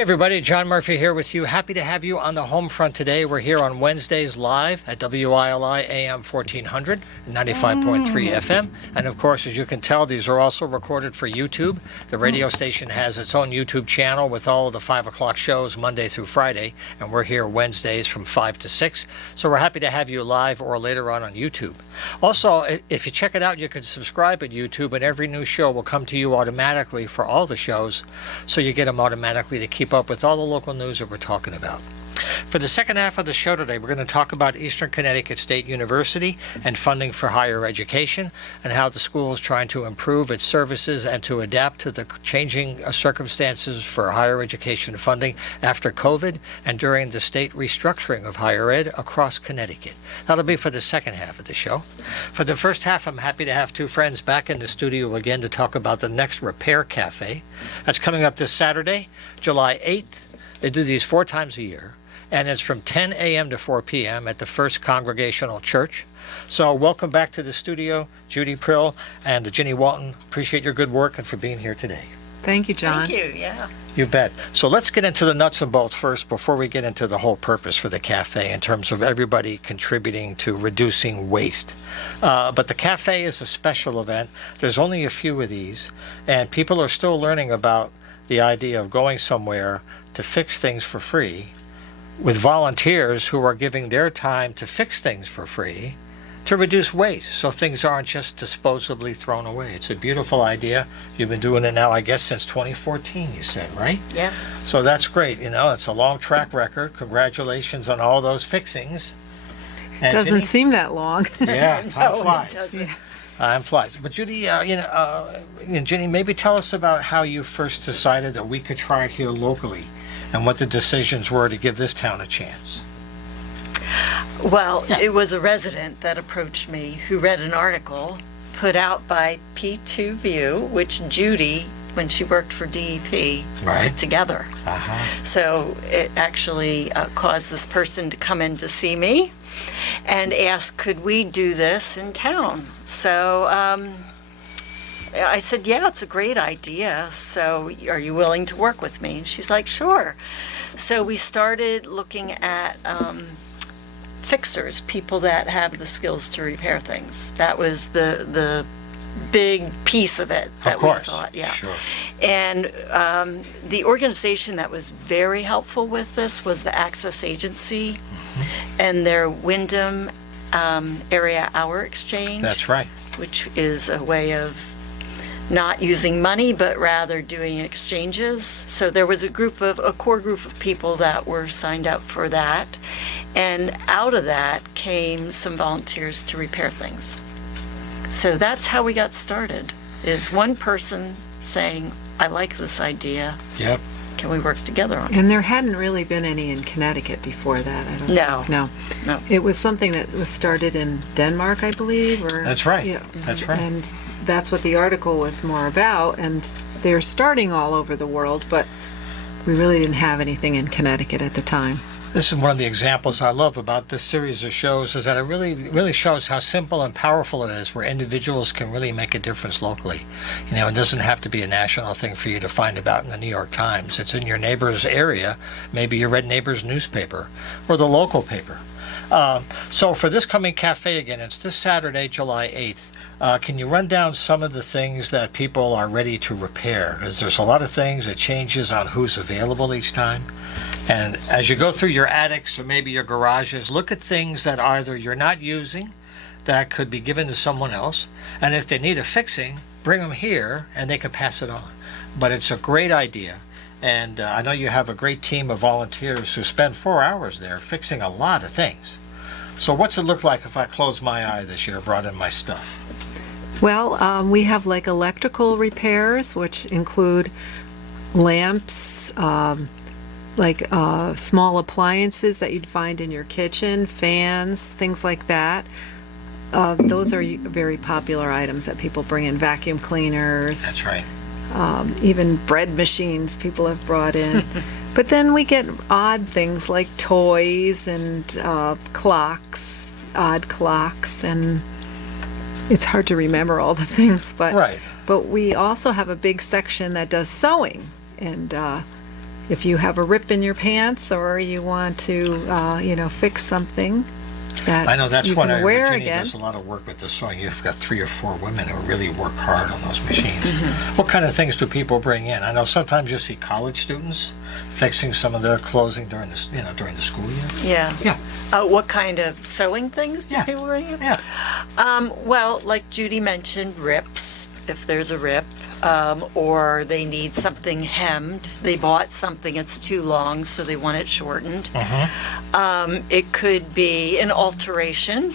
Hey everybody, John Murphy here with you. Happy to have you on the Homefront today. We're here on Wednesdays live at WILI AM 1400 and 95.3 FM. And of course, as you can tell, these are also recorded for YouTube. The radio station has its own YouTube channel with all of the 5 o'clock shows Monday through Friday. And we're here Wednesdays from 5 to 6. So we're happy to have you live or later on YouTube. Also, if you check it out, you can subscribe at YouTube, and every new show will come to you automatically for all the shows. So you get them automatically to keep up with all the local news that we're talking about. For the second half of the show today, we're going to talk about Eastern Connecticut State University and funding for higher education, and how the school is trying to improve its services and to adapt to the changing circumstances for higher education funding after COVID and during the state restructuring of higher ed across Connecticut. That'll be for the second half of the show. For the first half, I'm happy to have two friends back in the studio again to talk about the next Repair Cafe. That's coming up this Saturday, July 8th. They do these 4 times a year, and it's from 10 a.m. to 4 p.m. at the First Congregational Church. So welcome back to the studio, Judy Prill and Ginny Walton. Appreciate your good work and for being here today. Thank you, John. Thank you, yeah. You bet. So let's get into the nuts and bolts first before we get into the whole purpose for the cafe in terms of everybody contributing to reducing waste. But the cafe is a special event. There's only a few of these, and people are still learning about the idea of going somewhere to fix things for free, with volunteers who are giving their time to fix things for free to reduce waste so things aren't just disposably thrown away. It's a beautiful idea. You've been doing it now, I guess, since 2014, you said, right? Yes. So that's great. You know, it's a long track record. Congratulations on all those fixings. And Doesn't Ginny? seem that long. Yeah, time No, flies. it doesn't. Time flies. But Judy, Ginny, maybe tell us about how you first decided that we could try it here locally, and what the decisions were to give this town a chance. Well, it was a resident that approached me who read an article put out by P2 View, which Judy, when she worked for DEP, Right. put together. Uh-huh. So it actually caused this person to come in to see me and ask, could we do this in town? So I said, yeah, it's a great idea. So are you willing to work with me? And she's like, sure. So we started looking at fixers, people that have the skills to repair things. That was the big piece of it that Of course. we thought, yeah. Sure. And the organization that was very helpful with this was the Access Agency and their Wyndham Area Hour Exchange. That's right. Which is a way of not using money, but rather doing exchanges. So there was a core group of people that were signed up for that. And out of that came some volunteers to repair things. So that's how we got started, is one person saying, I like this idea. Yep. Can we work together on it? And there hadn't really been any in Connecticut before that, I don't No. No. No. It was something that was started in Denmark, I believe, or That's right. Yeah, That's right. And that's what the article was more about, and they're starting all over the world, but we really didn't have anything in Connecticut at the time. This is one of the examples I love about this series of shows, is that it really shows how simple and powerful it is, where individuals can really make a difference locally. You know, it doesn't have to be a national thing for you to find about in the New York Times. It's in your neighbor's area, maybe your red neighbor's newspaper, or the local paper. So for this coming cafe again, it's this Saturday, July 8th. Can you run down some of the things that people are ready to repair? Because there's a lot of things that changes on who's available each time. And as you go through your attics or maybe your garages, look at things that either you're not using that could be given to someone else, and if they need a fixing, bring them here and they can pass it on. But it's a great idea. And I know you have a great team of volunteers who spend 4 hours there fixing a lot of things. So what's it look like if I close my eye this year, brought in my stuff? Well, we have like electrical repairs, which include lamps, small appliances that you'd find in your kitchen, fans, things like that. Those are very popular items that people bring in. Vacuum cleaners. That's right. Even bread machines people have brought in. But then we get odd things like toys and clocks, odd clocks, and it's hard to remember all the things. But Right. But we also have a big section that does sewing, and if you have a rip in your pants or you want to, fix something that I know that's you one can area wear where Ginny again. does a lot of work with the sewing. You've got 3 or 4 women who really work hard on those machines. Mm-hmm. What kind of things do people bring in? I know sometimes you see college students fixing some of their clothing during the school year. Yeah. Yeah. What kind of sewing things do Yeah. people bring in? Yeah. Well, like Judy mentioned, rips, if there's a rip, or they need something hemmed. They bought something that's too long, so they want it shortened. It could be an alteration.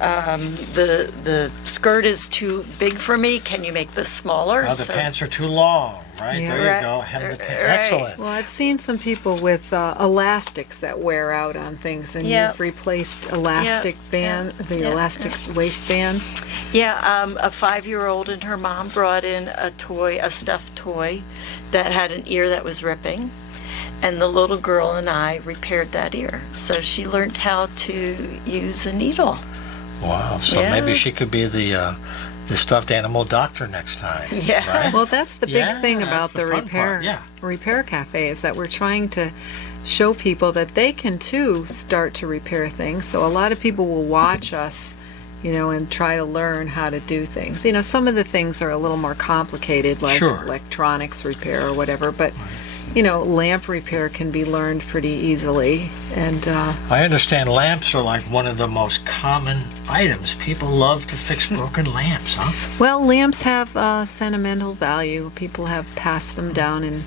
The skirt is too big for me. Can you make this smaller? Now the pants are too long, right? Yeah. There you Right. go. Hem the pants. Right. Excellent. Well, I've seen some people with elastics that wear out on things, and Yep. you've replaced elastic elastic waistbands. Yeah, a 5-year-old and her mom brought in a stuffed toy that had an ear that was ripping. And the little girl and I repaired that ear. So she learned how to use a needle. Wow. So Yeah. maybe she could be the stuffed animal doctor next time. Yes. Right? Well, that's the big Yeah, thing that's about the fun repair part, yeah. repair cafe is that we're trying to show people that they can too start to repair things. So a lot of people will watch us, and try to learn how to do things. Some of the things are a little more complicated, like Sure. electronics repair or whatever, but lamp repair can be learned pretty easily. And I understand lamps are like one of the most common items. People love to fix broken lamps, huh? well, lamps have sentimental value. People have passed them down and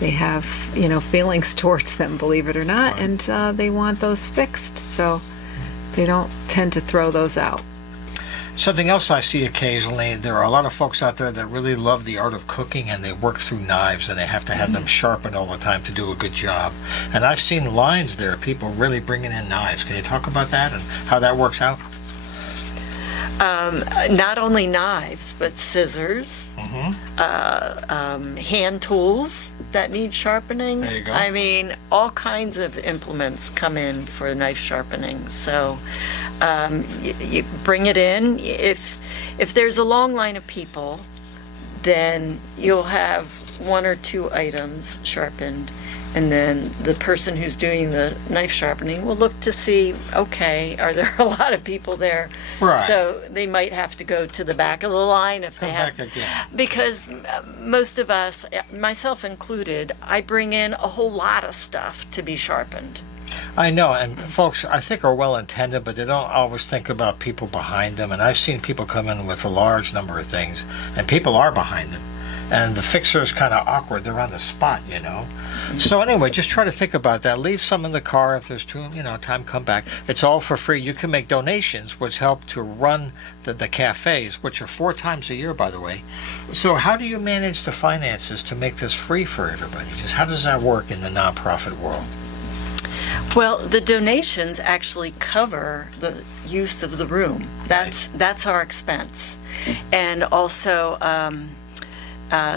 they have, feelings towards them, believe it or not, Right. and they want those fixed. So they don't tend to throw those out. Something else I see occasionally, there are a lot of folks out there that really love the art of cooking, and they work through knives, and they have to have them sharpened all the time to do a good job. And I've seen lines there, people really bringing in knives. Can you talk about that and how that works out? Not only knives, but scissors, hand tools that need sharpening. There you go. I mean, all kinds of implements come in for knife sharpening. So you bring it in. If there's a long line of people, then you'll have 1 or 2 items sharpened. And then the person who's doing the knife sharpening will look to see, okay, are there a lot of people there? Right. So they might have to go to the back of the line if Come they have. back again. Because most of us, myself included, I bring in a whole lot of stuff to be sharpened. I know, and folks, I think are well intended, but they don't always think about people behind them. And I've seen people come in with a large number of things, and people are behind them. And the fixer is kind of awkward. They're on the spot, So anyway, just try to think about that. Leave some in the car if there's time, come back. It's all for free. You can make donations, which help to run the cafes, which are 4 times a year, by the way. So how do you manage the finances to make this free for everybody? Just how does that work in the nonprofit world? Well, the donations actually cover the use of the room. That's our expense. And also,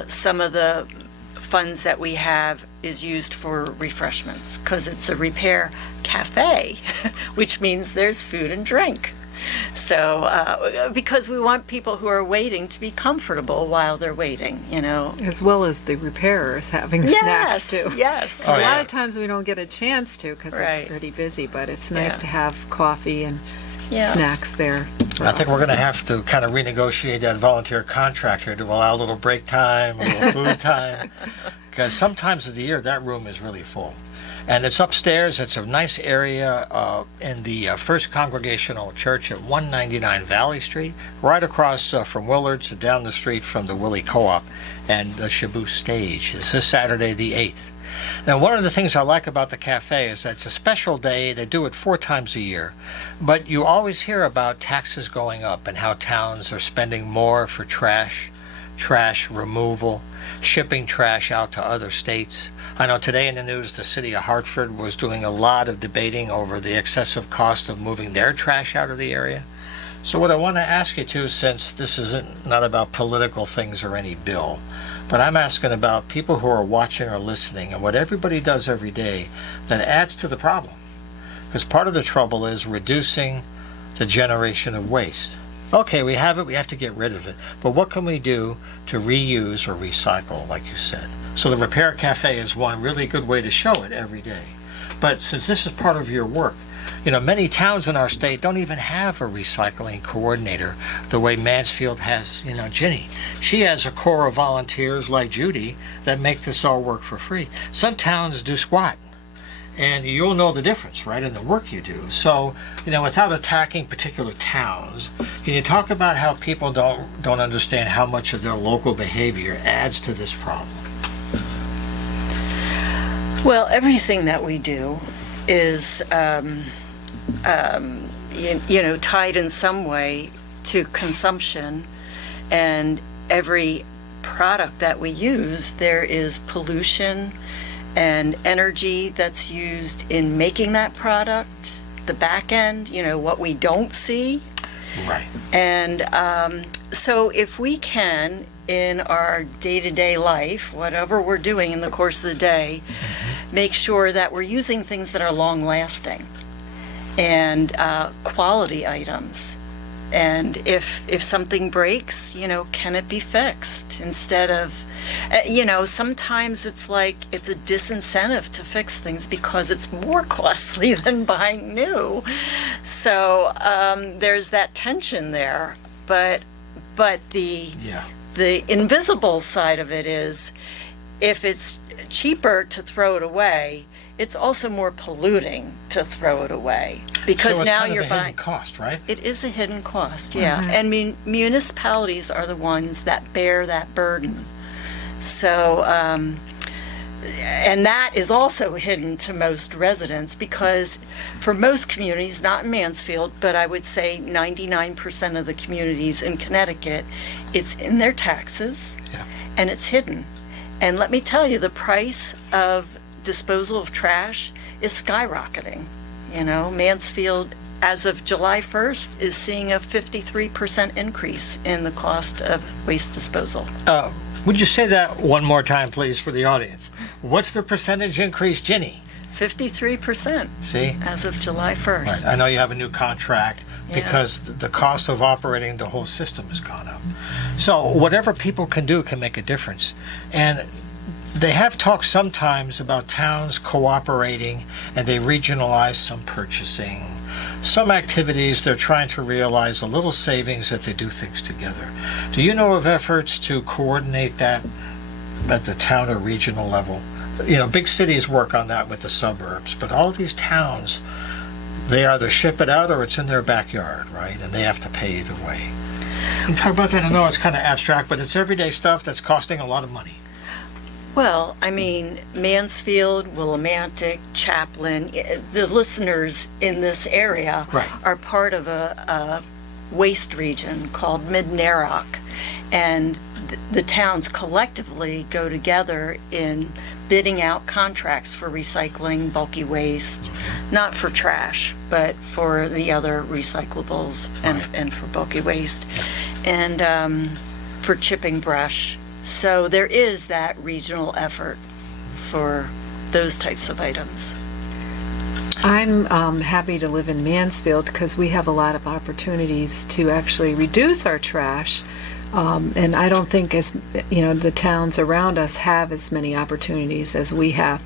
some of the funds that we have is used for refreshments because it's a repair cafe, which means there's food and drink. So, because we want people who are waiting to be comfortable while they're waiting, As well as the repairers having Yes, snacks too. yes. Oh, A lot yeah. of times we don't get a chance to because Right. it's pretty busy, but it's nice Yeah. to have coffee and Yeah. snacks there. for I think us. we're going to have to kind of renegotiate that volunteer contract here to allow a little break time, a little food time, because sometimes of the year that room is really full. And it's upstairs. It's a nice area in the First Congregational Church at 199 Valley Street, right across from Willard's, down the street from the Willie Co-op and the Shabu Stage. It's this Saturday the 8th. Now, one of the things I like about the cafe is that it's a special day. They do it 4 times a year. But you always hear about taxes going up and how towns are spending more for trash removal, shipping trash out to other states. I know today in the news the city of Hartford was doing a lot of debating over the excessive cost of moving their trash out of the area. So what I want to ask you too, since this isn't not about political things or any bill, but I'm asking about people who are watching or listening and what everybody does every day that adds to the problem. Because part of the trouble is reducing the generation of waste. Okay, we have it, we have to get rid of it. But what can we do to reuse or recycle, like you said? So the Repair Cafe is one really good way to show it every day. But since this is part of your work, many towns in our state don't even have a recycling coordinator the way Mansfield has, Ginny. She has a core of volunteers like Judy that make this all work for free. Some towns do squat. And you'll know the difference, right, in the work you do. So, without attacking particular towns, can you talk about how people don't understand how much of their local behavior adds to this problem? Well, everything that we do is, tied in some way to consumption, and every product that we use, there is pollution and energy that's used in making that product, the back end, what we don't see. Right. And so if we can, in our day-to-day life, whatever we're doing in the course of the day, make sure that we're using things that are long-lasting and quality items. And if something breaks, can it be fixed? Instead of, sometimes it's like it's a disincentive to fix things because it's more costly than buying new. So there's that tension there. But the invisible side of it is, if it's cheaper to throw it away, it's also more polluting to throw it away, because so it's now kind of you're a hidden buying. cost, right? It is a hidden cost, yeah. And municipalities are the ones that bear that burden. So, and that is also hidden to most residents, because for most communities, not in Mansfield, but I would say 99% of the communities in Connecticut, it's in their taxes, and it's hidden. And let me tell you, the price of disposal of trash is skyrocketing. Mansfield, as of July 1st, is seeing a 53% increase in the cost of waste disposal. Would you say that one more time, please, for the audience? What's the percentage increase, Ginny? 53%. See? As of July 1st. Right. I know you have a new contract because the cost of operating the whole system has gone up. So whatever people can do can make a difference. And they have talked sometimes about towns cooperating, and they regionalize some purchasing. Some activities, they're trying to realize a little savings if they do things together. Do you know of efforts to coordinate that at the town or regional level? Big cities work on that with the suburbs, but all these towns, they either ship it out or it's in their backyard, right? And they have to pay either way. Can you talk about that? I know it's kind of abstract, but it's everyday stuff that's costing a lot of money. Well, I mean, Mansfield, Willimantic, Chaplin, the listeners in this area are part of a waste region called Mid-Narrock, and the towns collectively go together in bidding out contracts for recycling bulky waste, not for trash, but for the other recyclables and for bulky waste, and for chipping brush. So there is that regional effort for those types of items. I'm happy to live in Mansfield because we have a lot of opportunities to actually reduce our trash. And I don't think the towns around us have as many opportunities as we have.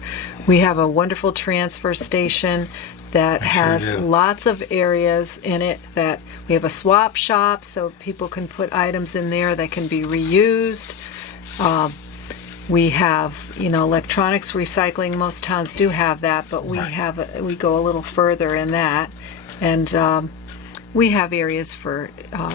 We have a wonderful transfer station that has lots of areas in it. That we have a swap shop, so people can put items in there that can be reused. We have, electronics recycling. Most towns do have that, but we we go a little further in that, and we have areas for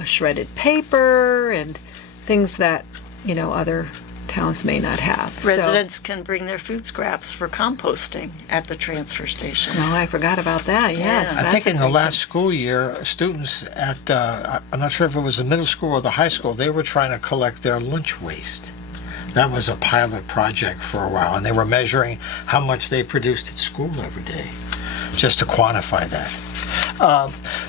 shredded paper and things that other towns may not have. Residents can bring their food scraps for composting at the transfer station. Oh, I forgot about that. Yes, I think in the last school year, students at I'm not sure if it was the middle school or the high school, they were trying to collect their lunch waste. That was a pilot project for a while, and they were measuring how much they produced at school every day, just to quantify that.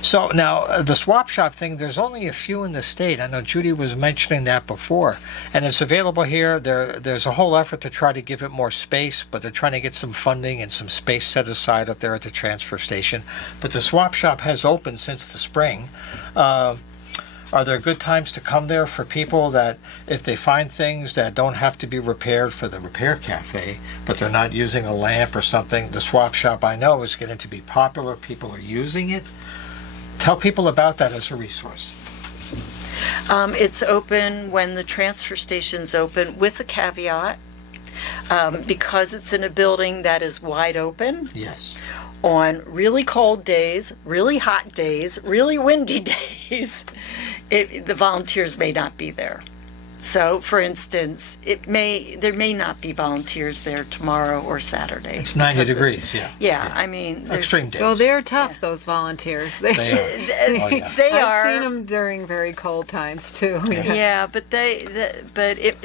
So now the swap shop thing, there's only a few in the state. I know Judy was mentioning that before, and it's available here. There's a whole effort to try to give it more space, but they're trying to get some funding and some space set aside up there at the transfer station. But the swap shop has opened since the spring. Are there good times to come there for people that if they find things that don't have to be repaired for the repair cafe, but they're not using a lamp or something? The swap shop, I know, is getting to be popular. People are using it. Tell people about that as a resource. It's open when the transfer station's open, with a caveat. Because it's in a building that is wide open. Yes. On really cold days, really hot days, really windy days, the volunteers may not be there. So, for instance, there may not be volunteers there tomorrow or Saturday. It's 90 degrees, yeah. Yeah, I mean, there's extreme days. Oh, they're tough, those volunteers. They are. Oh, yeah. They I've are. seen them during very cold times too. Yeah, but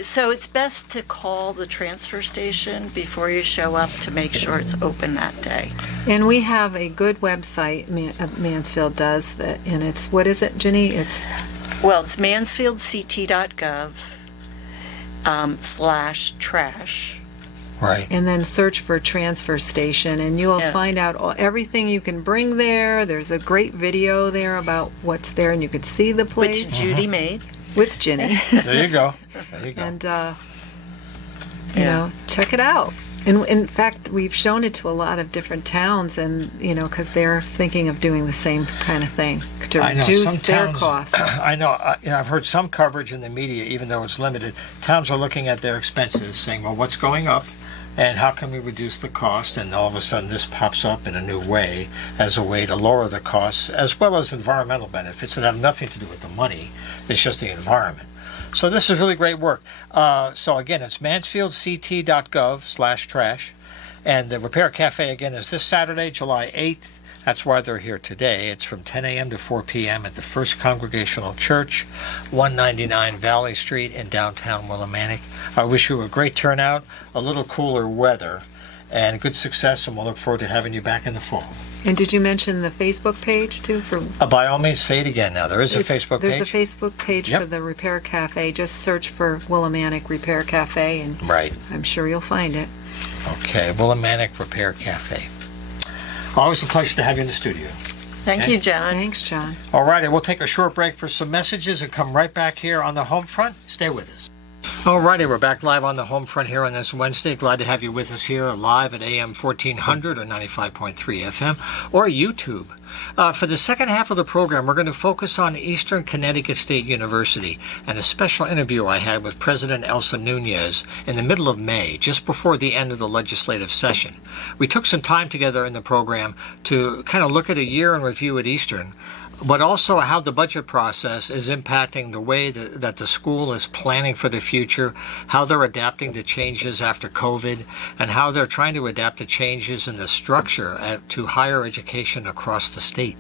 so it's best to call the transfer station before you show up to make sure it's open that day. And we have a good website, Mansfield does, and it's, what is it, Ginny? It's mansfieldct.gov /trash. Right. and then search for transfer station, and you'll Yeah. find out everything you can bring there. There's a great video there about what's there, and you could see the place Which Judy made. with Ginny. There you go. There you go. And, Yeah. check it out. And in fact, we've shown it to a lot of different towns, and, because they're thinking of doing the same kind of thing to I know reduce some their towns, costs. I know. I've heard some coverage in the media, even though it's limited. Towns are looking at their expenses, saying, "Well, what's going up, and how can we reduce the cost?" And all of a sudden, this pops up in a new way as a way to lower the costs, as well as environmental benefits that have nothing to do with the money. It's just the environment. So this is really great work. So again, it's mansfieldct.gov/trash. And the Repair Cafe, again, is this Saturday, July 8th. That's why they're here today. It's from 10 a.m. to 4 p.m. at the First Congregational Church, 199 Valley Street in downtown Willimantic. I wish you a great turnout, a little cooler weather, and good success, and we'll look forward to having you back in the fall. And did you mention the Facebook page too? By all means, say it again now. There is a Facebook page. There's a Facebook page Yep. for the Repair Cafe. Just search for Willimantic Repair Cafe, and Right. I'm sure you'll find it. Okay, Willimantic Repair Cafe. Always a pleasure to have you in the studio. Thank you, John. Thanks, John. All righty, we'll take a short break for some messages and come right back here on the Homefront. Stay with us. All righty, we're back live on the Homefront here on this Wednesday. Glad to have you with us here live at AM 1400 or 95.3 FM or YouTube. For the second half of the program, we're going to focus on Eastern Connecticut State University and a special interview I had with President Elsa Nunez in the middle of May, just before the end of the legislative session. We took some time together in the program to kind of look at a year in review at Eastern, but also how the budget process is impacting the way that the school is planning for the future, how they're adapting to changes after COVID, and how they're trying to adapt to changes in the structure to higher education across the state.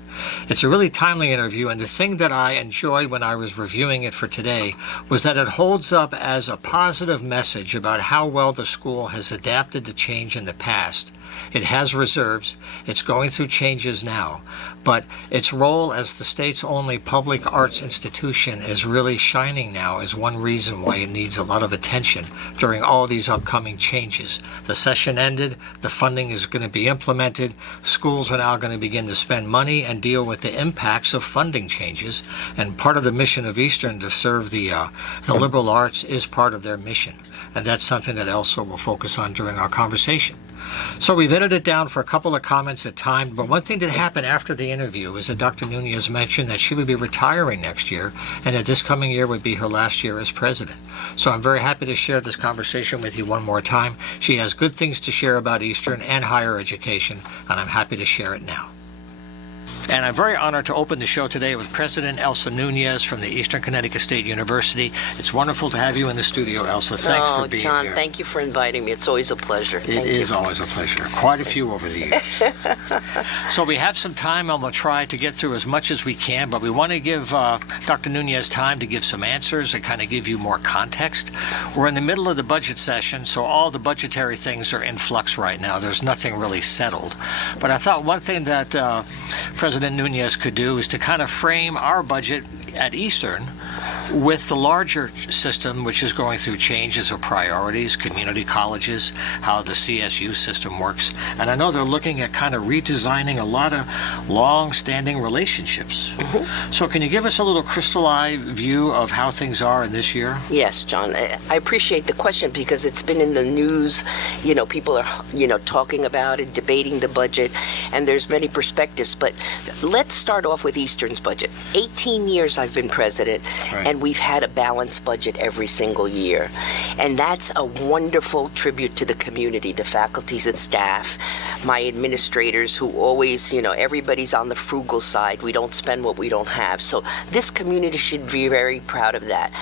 It's a really timely interview, and the thing that I enjoyed when I was reviewing it for today was that it holds up as a positive message about how well the school has adapted to change in the past. It has reserves, it's going through changes now, but its role as the state's only public arts institution is really shining now as one reason why it needs a lot of attention during all these upcoming changes. The session ended, the funding is going to be implemented, schools are now going to begin to spend money and deal with the impacts of funding changes, and part of the mission of Eastern to serve the liberal arts is part of their mission, and that's something that Elsa will focus on during our conversation. So we've edited it down for a couple of comments at time, but one thing that happened after the interview is that Dr. Nunez mentioned that she would be retiring next year and that this coming year would be her last year as president. So I'm very happy to share this conversation with you one more time. She has good things to share about Eastern and higher education, and I'm happy to share it now. And I'm very honored to open the show today with President Elsa Nunez from the Eastern Connecticut State University. It's wonderful to have you in the studio, Elsa. Thanks for being John, here. thank you for inviting me. It's always a pleasure. It is always a pleasure. Quite a few over the years. So we have some time, and we'll try to get through as much as we can, but we want to give Dr. Nunez time to give some answers and kind of give you more context. We're in the middle of the budget session, so all the budgetary things are in flux right now. There's nothing really settled. But I thought one thing that President Nunez could do is to kind of frame our budget at Eastern With the larger system, which is going through changes of priorities, community colleges, how the CSU system works, and I know they're looking at kind of redesigning a lot of long-standing relationships. So can you give us a little crystal eye view of how things are in this year? Yes, John. I appreciate the question because it's been in the news. You know, people are, talking about it, debating the budget, and there's many perspectives. But let's start off with Eastern's budget. 18 years I've been president, and we've had a balanced budget every single year. And that's a wonderful tribute to the community, the faculties and staff, my administrators who always, everybody's on the frugal side. We don't spend what we don't have. So this community should be very proud of that.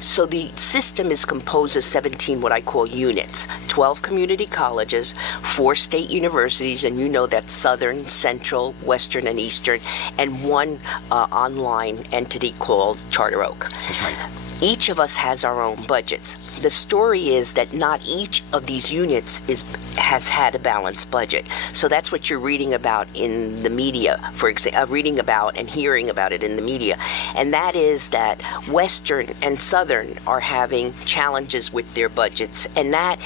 So the system is composed of 17 what I call units, 12 community colleges, 4 state universities, and that's Southern, Central, Western, and Eastern, and one online entity called Charter Oak. That's right. Each of us has our own budgets. The story is that not each of these units has had a balanced budget. So that's what you're reading about in the media, for example, reading about and hearing about it in the media. And that is that Western and Southern are having challenges with their budgets. And that,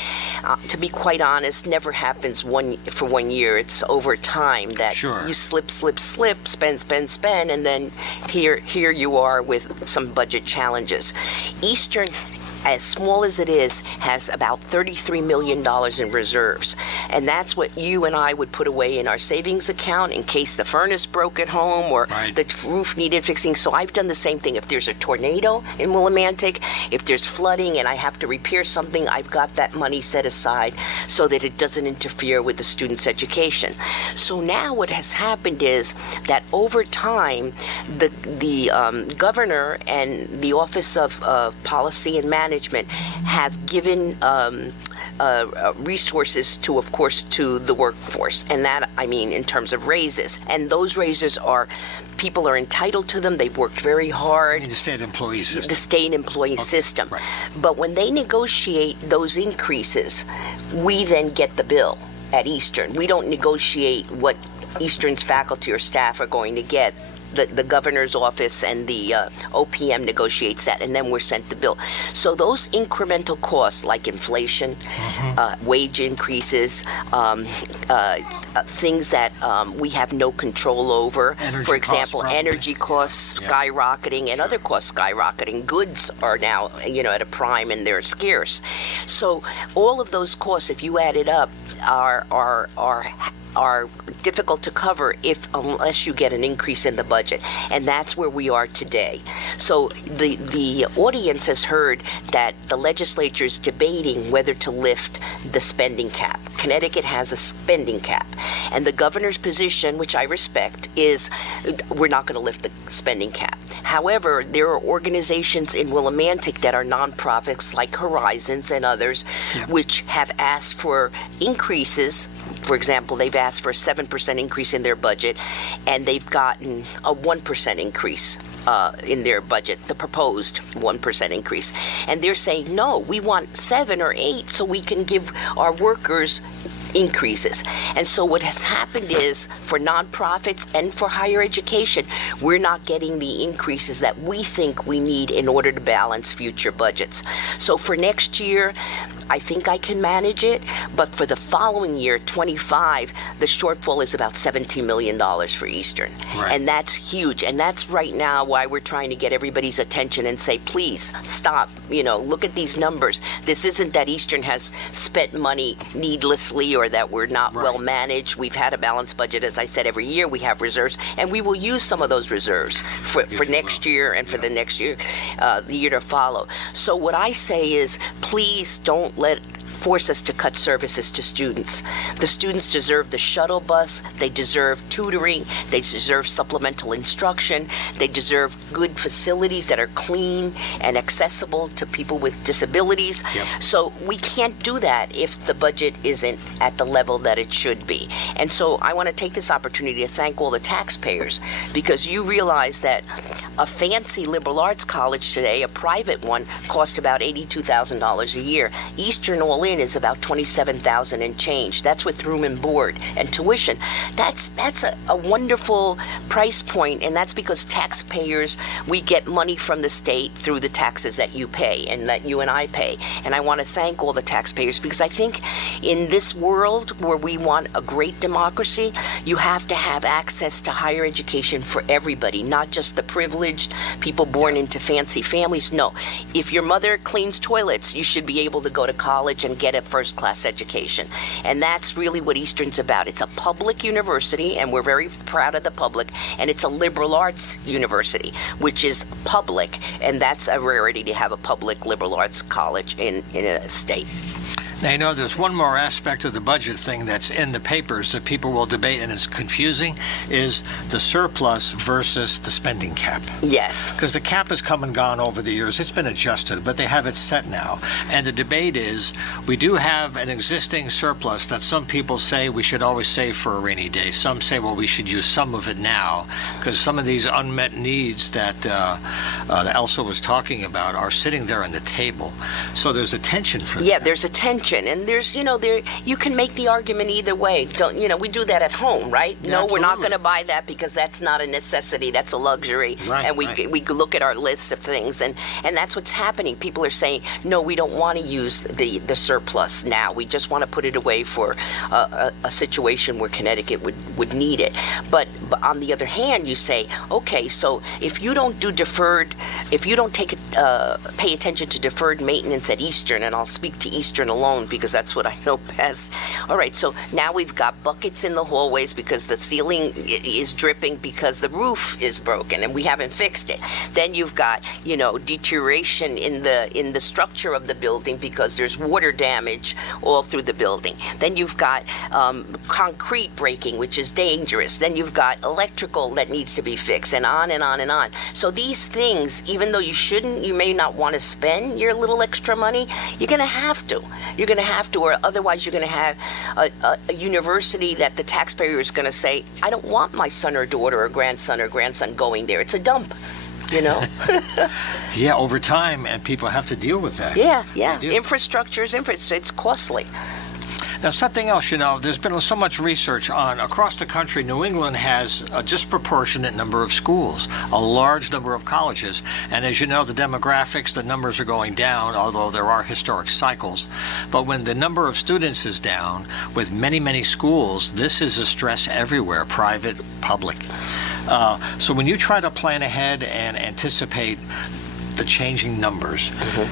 to be quite honest, never happens for 1 year. It's over time that you slip, spend, and then here you are with some budget challenges. Eastern, as small as it is, has about $33 million in reserves. And that's what you and I would put away in our savings account in case the furnace broke at home or the roof needed fixing. So I've done the same thing. If there's a tornado in Willimantic, if there's flooding and I have to repair something, I've got that money set aside so that it doesn't interfere with the student's education. So now what has happened is that over time, the governor and the Office of Policy and Management have given resources to the workforce, and that I mean in terms of raises. And those raises people are entitled to them. They've worked very hard. The state employee system. The state employee system. Right. But when they negotiate those increases, we then get the bill at Eastern. We don't negotiate what Eastern's faculty or staff are going to get. The governor's office and the OPM negotiates that, and then we're sent the bill. So those incremental costs like inflation, wage increases, things that we have no control over. For example, energy costs skyrocketing and other costs skyrocketing. Goods are now, at a prime and they're scarce. So all of those costs, if you add it up, are difficult to cover unless you get an increase in the budget, and that's where we are today. So the audience has heard that the legislature is debating whether to lift the spending cap. Connecticut has a spending cap, and the governor's position, which I respect, is we're not going to lift the spending cap. However, there are organizations in Willimantic that are nonprofits like Horizons and others, which have asked for increases. For example, they've asked for a 7% increase in their budget, and they've gotten a 1% increase in their budget, the proposed 1% increase. And they're saying, no, we want 7 or 8 so we can give our workers increases. And so what has happened is, for nonprofits and for higher education, we're not getting the increases that we think we need in order to balance future budgets. So for next year, I think I can manage it, but for the following year, 25, the shortfall is about $17 million for Eastern. And that's huge. And that's right now why we're trying to get everybody's attention and say, please stop, look at these numbers. This isn't that Eastern has spent money needlessly or that we're not well managed. We've had a balanced budget, as I said, every year. We have reserves, and we will use some of those reserves for next year and for the next year, the year to follow. So what I say is, please don't force us to cut services to students. The students deserve the shuttle bus, they deserve tutoring, they deserve supplemental instruction, they deserve good facilities that are clean and accessible to people with disabilities. So we can't do that if the budget isn't at the level that it should be. And so I want to take this opportunity to thank all the taxpayers, because you realize that a fancy liberal arts college today, a private one, costs about $82,000 a year. Eastern all all-in is about $27,000 and change. That's with room and board and tuition. That's a wonderful price point, and that's because taxpayers, we get money from the state through the taxes that you pay and that you and I pay. And I want to thank all the taxpayers, because I think in this world where we want a great democracy, you have to have access to higher education for everybody, not just the privileged people born into fancy families. No, if your mother cleans toilets, you should be able to go to college and get a first-class education. And that's really what Eastern's about. It's a public university, and we're very proud of the public, and it's a liberal arts university, which is public, and that's a rarity to have a public liberal arts college in a state. Now, you know, there's one more aspect of the budget thing that's in the papers that people will debate, and it's confusing, is the surplus versus the spending cap. Yes. Because the cap has come and gone over the years. It's been adjusted, but they have it set now. And the debate is, we do have an existing surplus that some people say we should always save for a rainy day. Some say, well, we should use some of it now, because some of these unmet needs that Elsa was talking about are sitting there on the table. So there's a tension for that. Yeah, there's a tension. And there's, you can make the argument either way. We do that at home, right? Yeah, no, we're not absolutely. going to buy that because that's not a necessity. That's a luxury. Right, and we look at our lists of things, and that's what's happening. People are saying, no, we don't want to use the surplus now. We just want to put it away for a situation where Connecticut would need it. But on the other hand, you say, okay, so if you don't do deferred, if you don't pay attention to deferred maintenance at Eastern, and I'll speak to Eastern alone because that's what I know best. All right, so now we've got buckets in the hallways because the ceiling is dripping because the roof is broken and we haven't fixed it. Then you've got, deterioration in the structure of the building because there's water damage all through the building. Then you've got concrete breaking, which is dangerous. Then you've got electrical that needs to be fixed, and on and on and on. So these things, even though you may not want to spend your little extra money, you're going to have to. You're going to have to, or otherwise you're going to have a university that the taxpayer is going to say, I don't want my son or daughter or grandson going there. It's a dump, Yeah, over time, and people have to deal with that. Yeah. They do. Infrastructure is it's costly. Now, something else, there's been so much research on across the country. New England has a disproportionate number of schools, a large number of colleges. And as you know, the demographics, the numbers are going down, although there are historic cycles. But when the number of students is down with many, many schools, this is a stress everywhere, private, public. So when you try to plan ahead and anticipate the changing numbers,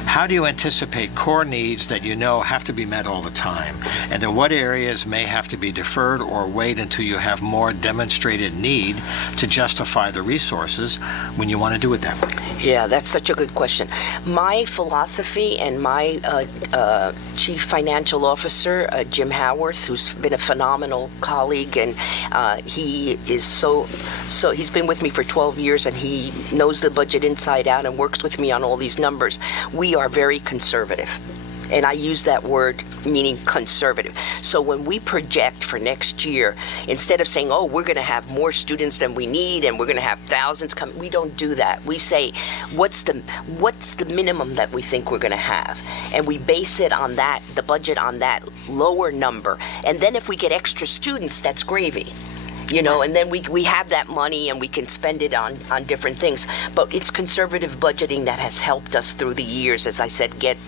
how do you anticipate core needs that have to be met all the time? And then what areas may have to be deferred or wait until you have more demonstrated need to justify the resources when you want to do it that way? Yeah, that's such a good question. My philosophy, and my chief financial officer, Jim Howarth, who's been a phenomenal colleague, and he is he's been with me for 12 years, and he knows the budget inside out and works with me on all these numbers. We are very conservative. And I use that word meaning conservative. So when we project for next year, instead of saying, oh, we're going to have more students than we need and we're going to have thousands come, we don't do that. We say, what's the minimum that we think we're going to have? And we base it on that, the budget on that lower number. And then if we get extra students, that's gravy. And then we have that money and we can spend it on different things. But it's conservative budgeting that has helped us through the years, as I said, get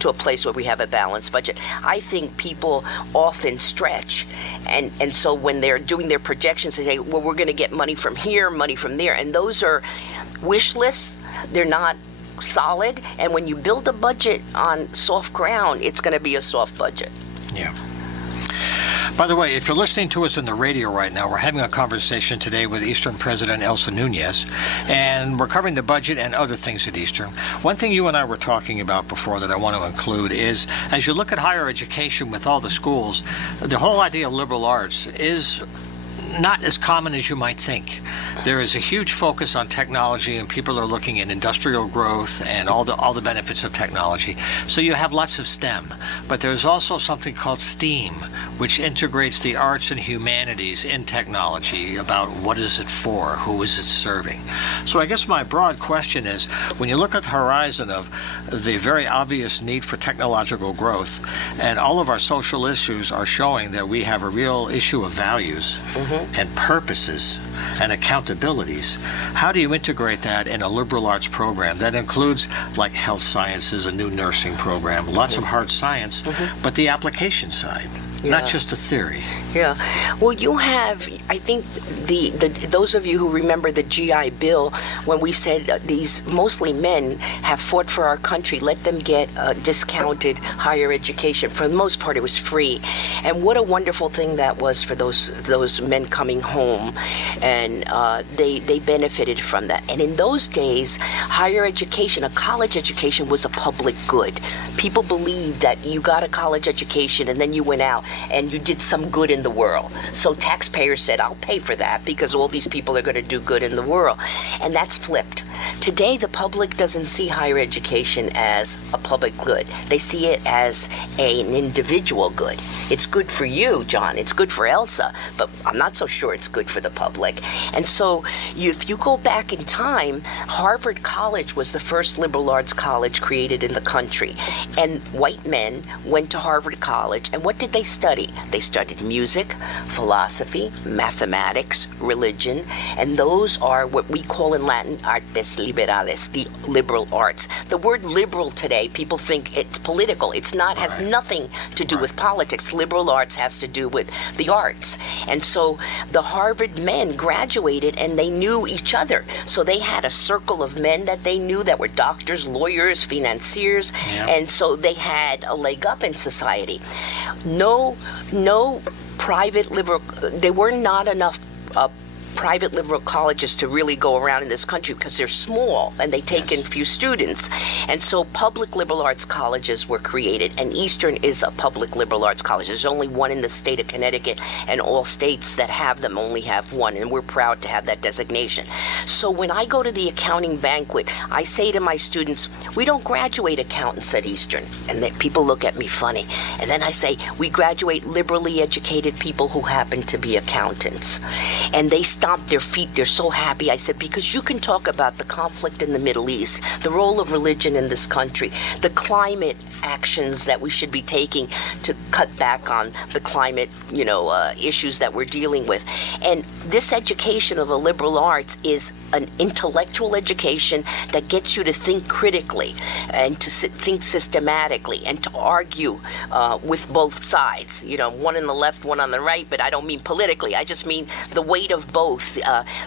to a place where we have a balanced budget. I think people often stretch, and so when they're doing their projections, they say, well, we're going to get money from here, money from there, and those are wish lists. They're not solid, and when you build a budget on soft ground, it's going to be a soft budget. Yeah. By the way, if you're listening to us on the radio right now, we're having a conversation today with Eastern President Elsa Nunez, and we're covering the budget and other things at Eastern. One thing you and I were talking about before that I want to include is, as you look at higher education with all the schools, the whole idea of liberal arts is not as common as you might think. There is a huge focus on technology, and people are looking at industrial growth and all the benefits of technology. So you have lots of STEM, but there's also something called STEAM, which integrates the arts and humanities in technology. About what is it for, who is it serving. So I guess my broad question is, when you look at the horizon of the very obvious need for technological growth, and all of our social issues are showing that we have a real issue of values and purposes and accountabilities, how do you integrate that in a liberal arts program that includes, like, health sciences, a new nursing program, lots of hard science, but the application side, not just a theory? Yeah. Well, you have, I think, the those of you who remember the GI Bill, when we said these mostly men have fought for our country, let them get discounted higher education. For the most part, it was free. And what a wonderful thing that was for those men coming home. And they benefited from that. And in those days, higher education, a college education, was a public good. People believed that you got a college education and then you went out and you did some good in the world. So taxpayers said, I'll pay for that because all these people are going to do good in the world. And that's flipped. Today, the public doesn't see higher education as a public good. They see it as an individual good. It's good for you, John. It's good for Elsa, but I'm not so sure it's good for the public. And so if you go back in time, Harvard College was the first liberal arts college created in the country. And white men went to Harvard College, and what did they study? They studied music, philosophy, mathematics, religion, and those are what we call in Latin artes liberales, the liberal arts. The word liberal today, people think it's political. It's not, has nothing to do with politics. Liberal arts has to do with the arts. And so the Harvard men graduated and they knew each other. So they had a circle of men that they knew that were doctors, lawyers, financiers, and so they had a leg up in society. No private liberal, there were not enough private liberal colleges to really go around in this country because they're small and they take in few students. And so public liberal arts colleges were created, and Eastern is a public liberal arts college. There's only one in the state of Connecticut, and all states that have them only have one, and we're proud to have that designation. So when I go to the accounting banquet, I say to my students, we don't graduate accountants at Eastern. And people look at me funny. And then I say, we graduate liberally educated people who happen to be accountants. And they stomp their feet. They're so happy. I said, because you can talk about the conflict in the Middle East, the role of religion in this country, the climate actions that we should be taking to cut back on the climate, issues that we're dealing with. And this education of the liberal arts is an intellectual education that gets you to think critically and to think systematically and to argue with both sides. One on the left, one on the right, but I don't mean politically. I just mean the weight of both.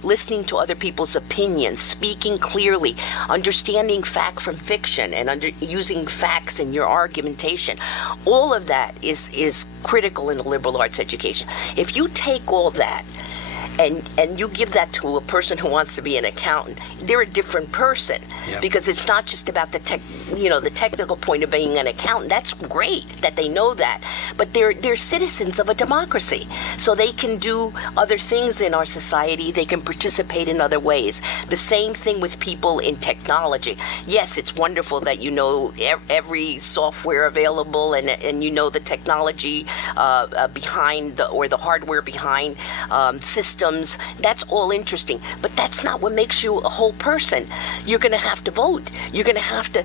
Listening to other people's opinions, speaking clearly, understanding fact from fiction, and using facts in your argumentation. All of that is critical in a liberal arts education. If you take all that and you give that to a person who wants to be an accountant, they're a different person. Because it's not just about the technical point of being an accountant. That's great that they know that, but they're citizens of a democracy, so they can do other things in our society. They can participate in other ways. The same thing with people in technology. Yes, it's wonderful that you know every software available and you know the technology behind the hardware behind systems. That's all interesting, but that's not what makes you a whole person. You're going to have to vote. You're going to have to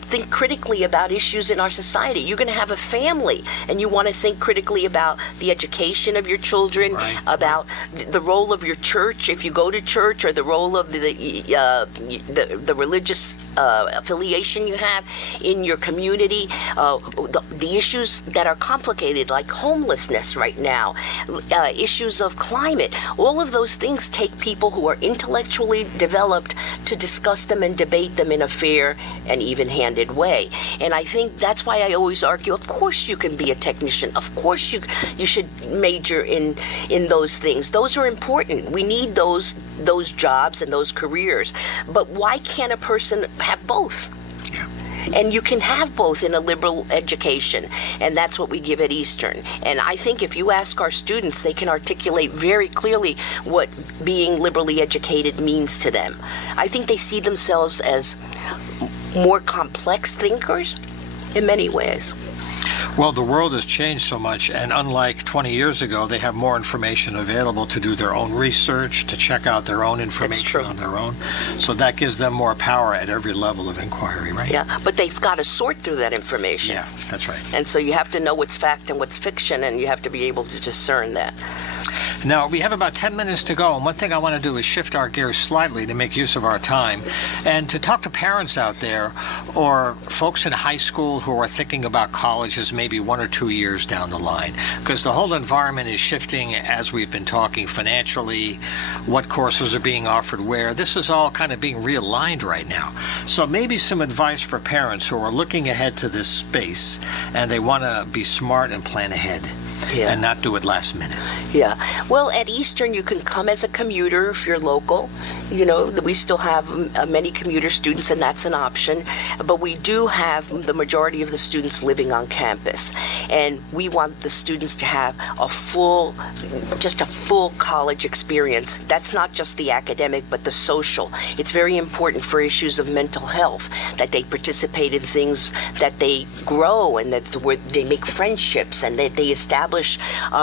think critically about issues in our society. You're going to have a family, and you want to think critically about the education of your children, about the role of your church, if you go to church, or the role of the religious affiliation you have in your community, the issues that are complicated, like homelessness right now, issues of climate. All of those things take people who are intellectually developed to discuss them and debate them in a fair and even-handed way. And I think that's why I always argue, of course you can be a technician. Of course you should major in those things. Those are important. We need those jobs and those careers. But why can't a person have both? And you can have both in a liberal education, and that's what we give at Eastern. And I think if you ask our students, they can articulate very clearly what being liberally educated means to them. I think they see themselves as more complex thinkers in many ways. Well, the world has changed so much, and unlike 20 years ago, they have more information available to do their own research, to check out their own information on their own. So that gives them more power at every level of inquiry, right? Yeah, but they've got to sort through that information. Yeah, that's right. And so you have to know what's fact and what's fiction, and you have to be able to discern that. Now, we have about 10 minutes to go, and one thing I want to do is shift our gears slightly to make use of our time and to talk to parents out there or folks in high school who are thinking about colleges maybe 1 or 2 years down the line, because the whole environment is shifting as we've been talking financially, what courses are being offered where. This is all kind of being realigned right now. So maybe some advice for parents who are looking ahead to this space and they want to be smart and plan ahead. Yeah. And not do it last minute. Yeah. Well, at Eastern, you can come as a commuter if you're local. You know, we still have many commuter students, and that's an option. But we do have the majority of the students living on campus. And we want the students to have a full college experience. That's not just the academic, but the social. It's very important for issues of mental health that they participate in things, that they grow, and that they make friendships, and that they establish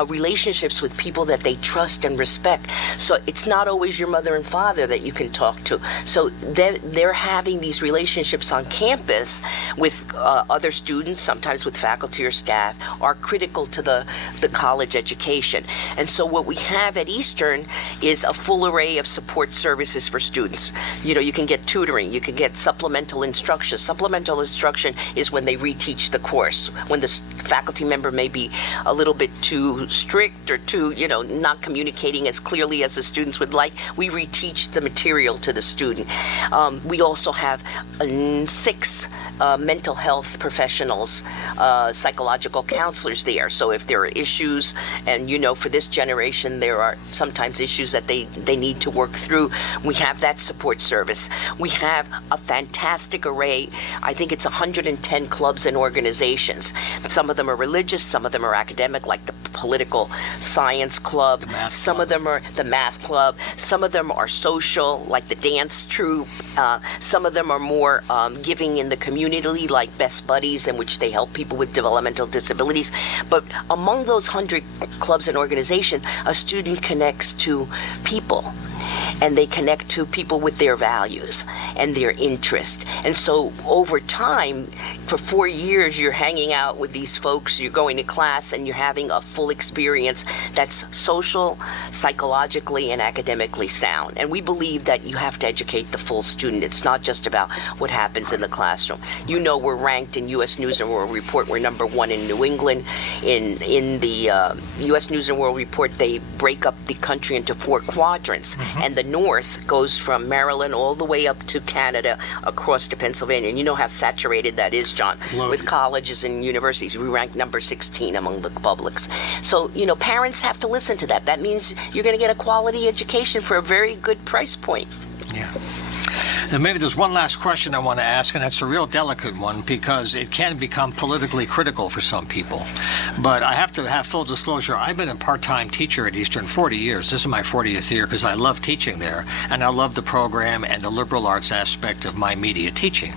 relationships with people that they trust and respect. So it's not always your mother and father that you can talk to. So they're having these relationships on campus with other students, sometimes with faculty or staff, are critical to the college education. And so what we have at Eastern is a full array of support services for students. You know, you can get tutoring, you can get supplemental instruction. Supplemental instruction is when they reteach the course, when the faculty member may be a little bit too strict or too, not communicating as clearly as the students would like. We reteach the material to the student. We also have 6 mental health professionals, psychological counselors there. So if there are issues, and for this generation, there are sometimes issues that they need to work through, we have that support service. We have a fantastic array. I think it's 110 clubs and organizations. Some of them are religious, some of them are academic, like the political science club. Some of them are the math club. Some of them are social, like the dance troupe. Some of them are more giving in the community, like Best Buddies, in which they help people with developmental disabilities. But among those 100 clubs and organizations, a student connects to people. And they connect to people with their values and their interests. And so over time, for 4 years, you're hanging out with these folks, you're going to class, and you're having a full experience that's social, psychologically, and academically sound. And we believe that you have to educate the full student. It's not just about what happens in the classroom. We're ranked in U.S. News and World Report. We're number 1 in New England. In the U.S. News and World Report, they break up the country into 4 quadrants. And the north goes from Maryland all the way up to Canada, across to Pennsylvania. And you know how saturated that is, John, with colleges and universities. We rank number 16 among the publics. So, parents have to listen to that. That means you're going to get a quality education for a very good price point. Yeah. And maybe there's one last question I want to ask, and that's a real delicate one because it can become politically critical for some people. But I have to have full disclosure. I've been a part-time teacher at Eastern 40 years. This is my 40th year because I love teaching there, and I love the program and the liberal arts aspect of my media teaching.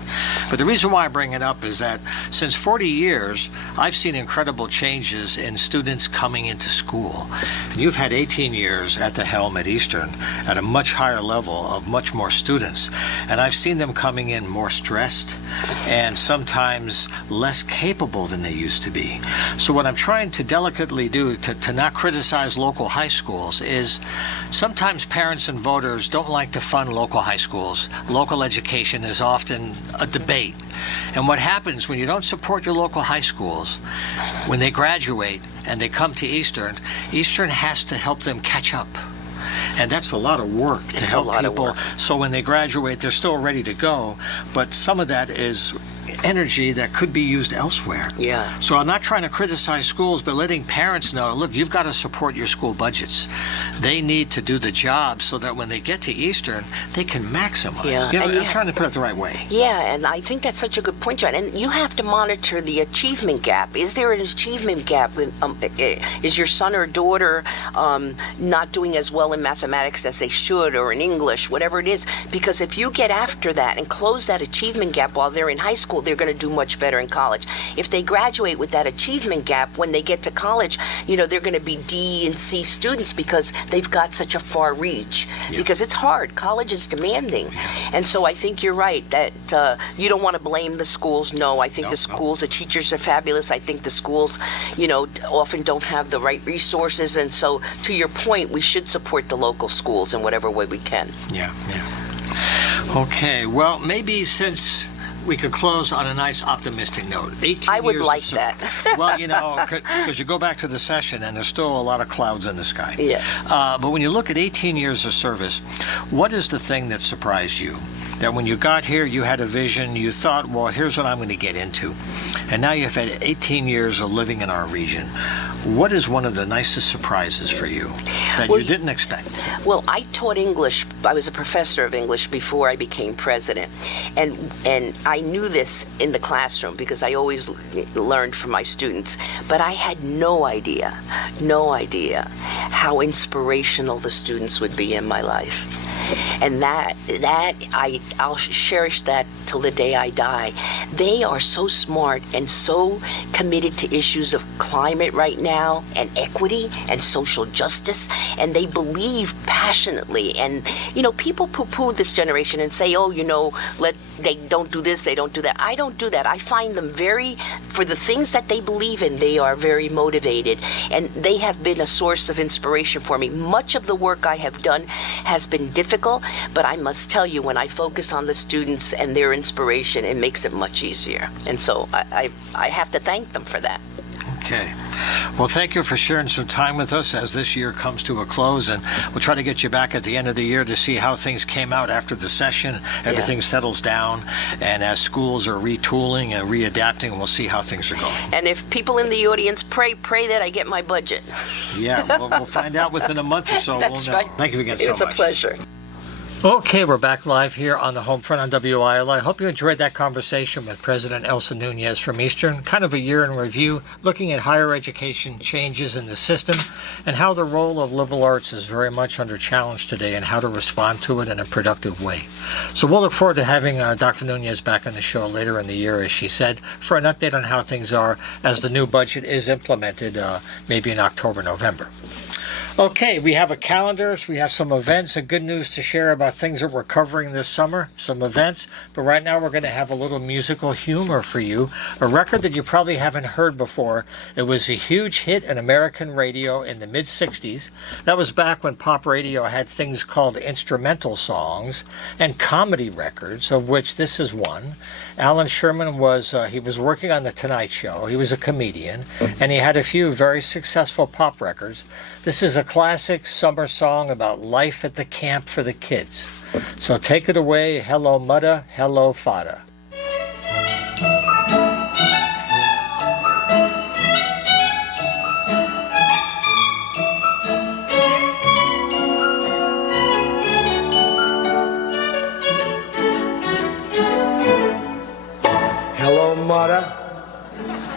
But the reason why I bring it up is that since 40 years, I've seen incredible changes in students coming into school. And you've had 18 years at the helm at Eastern at a much higher level of much more students. And I've seen them coming in more stressed and sometimes less capable than they used to be. So what I'm trying to delicately do to not criticize local high schools is sometimes parents and voters don't like to fund local high schools. Local education is often a debate. And what happens when you don't support your local high schools, when they graduate and they come to Eastern, Eastern has to help them catch up. And that's a lot of work to help people. So when they graduate, they're still ready to go. But some of that is energy that could be used elsewhere. Yeah. So I'm not trying to criticize schools, but letting parents know, look, you've got to support your school budgets. They need to do the job so that when they get to Eastern, they can maximize. Yeah. You know, And I'm trying to put it the right way. Yeah, and I think that's such a good point, John. And you have to monitor the achievement gap. Is there an achievement gap? Is your son or daughter not doing as well in mathematics as they should, or in English, whatever it is? Because if you get after that and close that achievement gap while they're in high school, they're going to do much better in college. If they graduate with that achievement gap, when they get to college, you know, they're going to be D and C students because they've got such a far reach. Yeah. Because it's hard. College is demanding. And so I think you're right that you don't want to blame the schools. No, I think the schools, the teachers are fabulous. I think the schools, you know, often don't have the right resources. And so, to your point, we should support the local schools in whatever way we can. Yeah. Okay, well, maybe since we could close on a nice optimistic note. 18 I would years like of that. Well, you know, because you go back to the session and there's still a lot of clouds in the sky. Yeah. But when you look at 18 years of service, what is the thing that surprised you? That when you got here, you had a vision, you thought, well, here's what I'm going to get into. And now you've had 18 years of living in our region. What is one of the nicest surprises for you that you didn't expect? Well, I taught English. I was a professor of English before I became president. And I knew this in the classroom because I always learned from my students. But I had no idea how inspirational the students would be in my life. And I'll cherish that till the day I die. They are so smart and so committed to issues of climate right now, and equity and social justice, and they believe passionately. And you know, people poo-poo this generation and say, oh, you know, they don't do this, they don't do that. I don't do that. I find them for the things that they believe in, they are very motivated, and they have been a source of inspiration for me. Much of the work I have done has been difficult, but I must tell you, when I focus on the students and their inspiration, it makes it much easier. And so I have to thank them for that. Okay. Well, thank you for sharing some time with us as this year comes to a close, and we'll try to get you back at the end of the year to see how things came out after the session. Everything settles down, and as schools are retooling and readapting, we'll see how things are going. And if people in the audience pray that I get my budget. Yeah, we'll find out within a month or so. That's we'll know. right. Thank you again so much. It's a pleasure. Okay, we're back live here on the Homefront on WILI. I hope you enjoyed that conversation with President Elsa Nunez from Eastern. Kind of a year in review, looking at higher education changes in the system and how the role of liberal arts is very much under challenge today and how to respond to it in a productive way. So we'll look forward to having Dr. Nunez back on the show later in the year, as she said, for an update on how things are as the new budget is implemented maybe in October, November. Okay, we have a calendar, so we have some events and good news to share about things that we're covering this summer, some events, but right now we're going to have a little musical humor for you, a record that you probably haven't heard before. It was a huge hit in American radio in the mid-60s. That was back when pop radio had things called instrumental songs and comedy records, of which this is one. Alan Sherman was working on The Tonight Show. He was a comedian, and he had a few very successful pop records. This is a classic summer song about life at the camp for the kids. So take it away, Hello Mudda, Hello Fada. Hello, Mudda.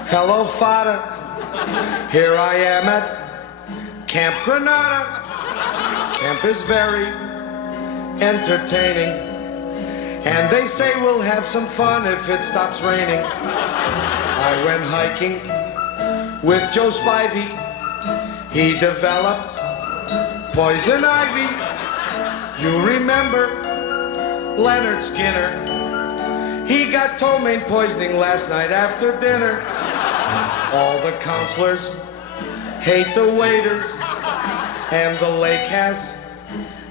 Hello, Fada. Here I am at Camp Granada. Camp is very entertaining, and they say we'll have some fun if it stops raining. I went hiking with Joe Spivey. He developed poison ivy. You remember Leonard Skinner? He got ptomaine poisoning last night after dinner. All the counselors hate the waiters, and the lake has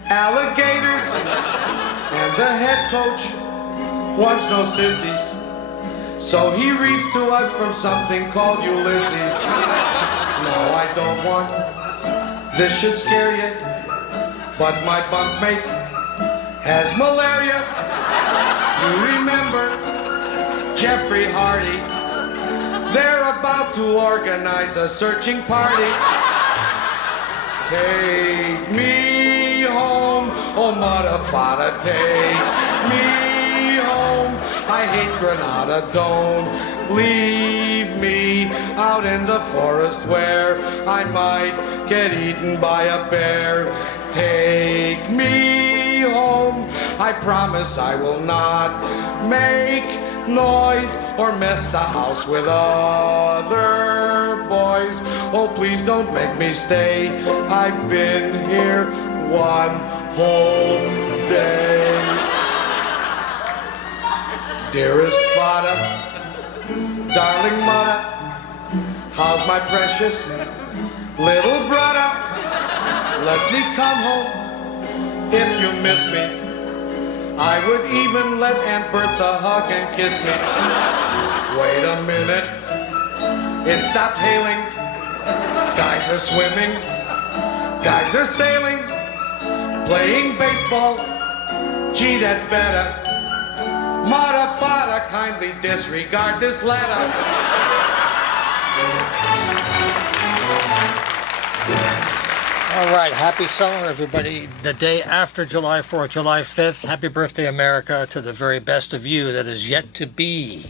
alligators, and the head coach wants no sissies, so he reads to us from something called Ulysses. No, I don't want, this should scare you, but my bunkmate has malaria. You remember Jeffrey Hardy. They're about to organize a searching party. Take me home, oh mother, father, take me home. I hate Granada, don't leave me out in the forest where I might get eaten by a bear. Take me home, I promise I will not make noise or mess the house with other boys. Oh, please don't make me stay. I've been here one whole day. Dearest father, darling mother, how's my precious little brother? Let me come home if you miss me. I would even let Aunt Bertha hug and kiss me. Wait a minute, it stopped hailing. Guys are swimming, guys are sailing, playing baseball. Gee, that's better. Mother, father, kindly disregard this letter. All right, happy summer, everybody. The day after July 4th, July 5th, happy birthday, America, to the very best of you that is yet to be.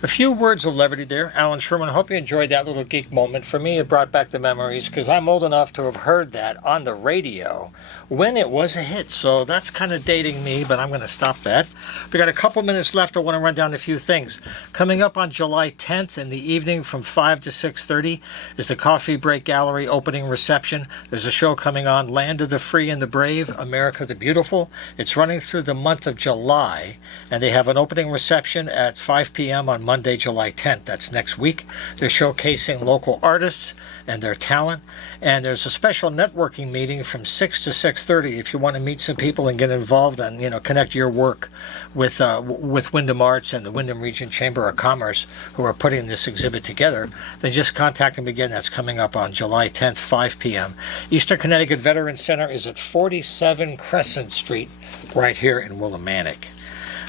A few words of levity there. Alan Sherman, I hope you enjoyed that little geek moment. For me, it brought back the memories because I'm old enough to have heard that on the radio when it was a hit. So that's kind of dating me, but I'm going to stop that. We got a couple minutes left. I want to run down a few things. Coming up on July 10th in the evening from 5 to 6:30 is the Coffee Break Gallery opening reception. There's a show coming on, Land of the Free and the Brave, America the Beautiful. It's running through the month of July, and they have an opening reception at 5 p.m. on Monday, July 10th. That's next week. They're showcasing local artists and their talent. And there's a special networking meeting from 6 to 6:30 if you want to meet some people and get involved and, connect your work with Wyndham Arts and the Wyndham Region Chamber of Commerce, who are putting this exhibit together. Then just contact them again. That's coming up on July 10th, 5 p.m. Eastern Connecticut Veterans Center is at 47 Crescent Street, right here in Willimantic.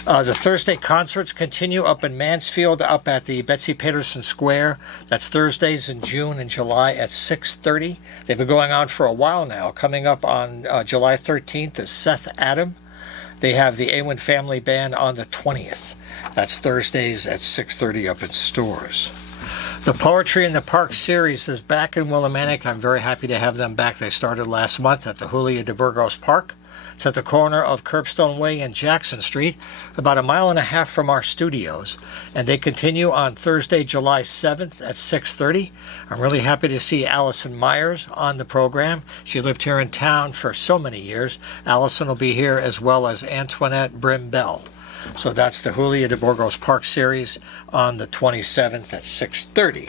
The Thursday concerts continue up in Mansfield, up at the Betsy Peterson Square. That's Thursdays in June and July at 6:30. They've been going on for a while now. Coming up on July 13th is Seth Adam. They have the Awen Family Band on the 20th. That's Thursdays at 6:30 up in Stores. The Poetry in the Park series is back in Willimantic. I'm very happy to have them back. They started last month at the Julia de Burgos Park. It's at the corner of Curbstone Way and Jackson Street, about a mile and a half from our studios. And they continue on Thursday, July 7th at 6:30. I'm really happy to see Allison Myers on the program. She lived here in town for so many years. Allison will be here as well as Antoinette Brim Bell. So that's the Julia de Burgos Park series on the 27th at 6:30.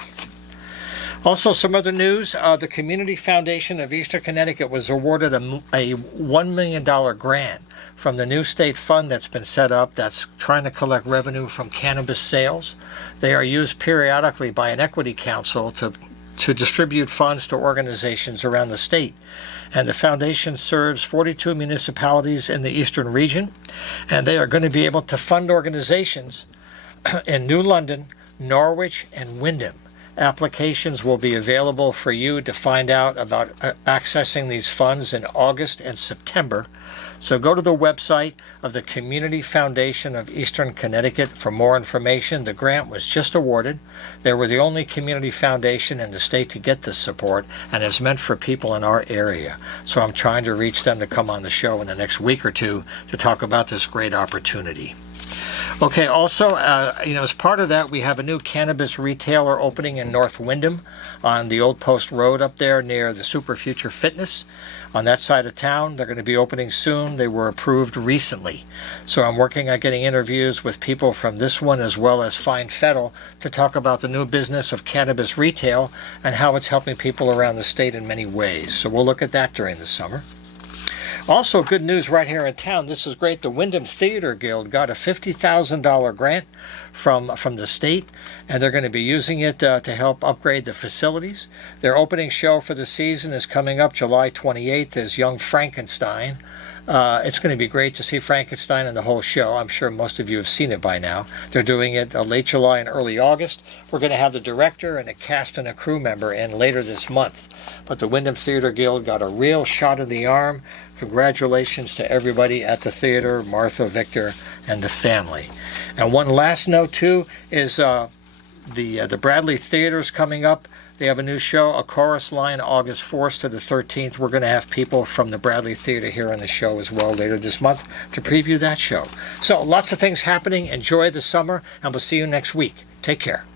Also, some other news. The Community Foundation of Eastern Connecticut was awarded a $1 million grant from the new state fund that's been set up that's trying to collect revenue from cannabis sales. They are used periodically by an equity council to distribute funds to organizations around the state. And the foundation serves 42 municipalities in the eastern region, and they are going to be able to fund organizations in New London, Norwich, and Wyndham. Applications will be available for you to find out about accessing these funds in August and September. So go to the website of the Community Foundation of Eastern Connecticut for more information. The grant was just awarded. They were the only community foundation in the state to get this support, and it's meant for people in our area. So I'm trying to reach them to come on the show in the next week or two to talk about this great opportunity. Okay, also, as part of that, we have a new cannabis retailer opening in North Wyndham on the Old Post Road up there near the Super Future Fitness. On that side of town, they're going to be opening soon. They were approved recently. So I'm working on getting interviews with people from this one as well as Fine Fettle to talk about the new business of cannabis retail and how it's helping people around the state in many ways. So we'll look at that during the summer. Also, good news right here in town. This is great. The Wyndham Theater Guild got a $50,000 grant from the state, and they're going to be using it to help upgrade the facilities. Their opening show for the season is coming up July 28th as Young Frankenstein. It's going to be great to see Frankenstein and the whole show. I'm sure most of you have seen it by now. They're doing it late July and early August. We're going to have the director and a cast and a crew member in later this month. But the Wyndham Theater Guild got a real shot in the arm. Congratulations to everybody at the theater, Martha, Victor, and the family. And one last note, too, is the Bradley Theater's coming up. They have a new show, A Chorus Line, August 4th to the 13th. We're going to have people from the Bradley Theater here on the show as well later this month to preview that show. So lots of things happening. Enjoy the summer, and we'll see you next week. Take care.